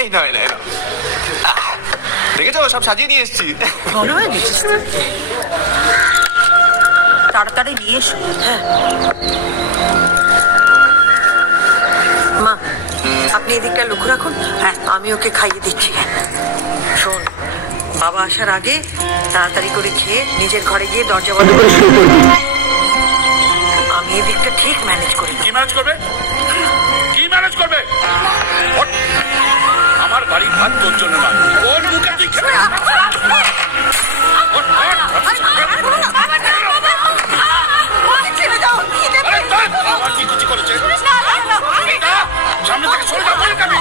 এই না দেখেছো সব সাজিয়ে নিয়ে এসছি। ভালো হয়ে গেছিস, তাড়াতাড়ি নিয়ে এসো। হ্যাঁ মা, আপনি এদিকটা লক্ষ্য রাখুন। হ্যাঁ আমি ওকে খাইয়ে দিচ্ছি। শোন, বাবা আসার আগে তাড়াতাড়ি করে খেয়ে নিজের ঘরে গিয়ে দরজা বন্ধ করে শুয়ে পড়বি। আমি এদিকটা ঠিক ম্যানেজ করি। কি ম্যানেজ করবে? কি ম্যানেজ করবে? আমার বাড়ির ভাত তোর জন্য না, ওর মুখে তুই খেতে। আমার কি কিছু করেছে? সামনে থেকে সরে যাও, বলে যাবি।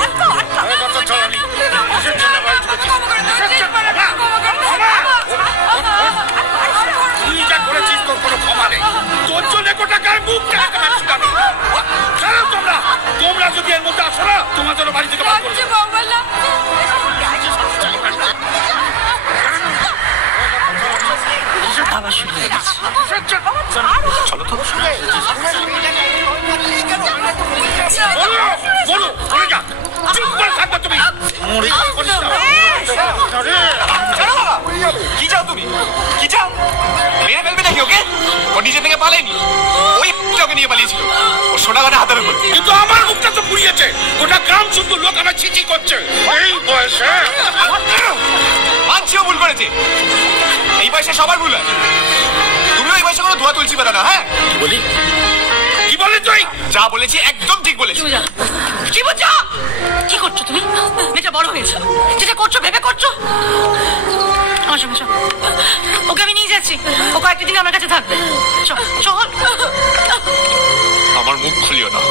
তুই যা করেছিস তোর কোনো ক্ষমা নেই। তোর জন্য গোটা গায়ে মুখ তোমরা যদি এর মধ্যে আসো না, তোমার জন্য বাড়ি থেকে বার করে দেব। আবার শুরু হয়ে গেছে। চলো তো। বলো চলে যা, চুপ করে থাকবে তুমি। কি চাও তুমি? কি চাও? মেরে ফেলবে নাকি ওকে? ও নিজে থেকে পালেনি, ওই ওকে নিয়ে পালিয়েছিল। ও সোনা গানে হাতের উপর। কিন্তু আমার মুখটা তো পুড়িয়েছে। গোটা গ্রাম শুধু লোক আমার ছিচি করছে। এই বয়সে মানছিও ভুল করেছে। এই বয়সে সবার ভুল হয়। তুমি ওই বয়সে কোনো ধোয়া তুলসী পাতা না। হ্যাঁ কি বলি? কি বলি তুই? যা বলেছি একদম ঠিক বলেছি। কি বলছো? কি করছো তুমি? মেয়েটা বড় হয়েছে, যেটা করছো ভেবে করছো। আমার সঙ্গে চল, ওকে আমি নিয়ে যাচ্ছি। ও কয়েকটা দিন আমার কাছে থাকবে। চল চল। আমার মুখ খুলিও না।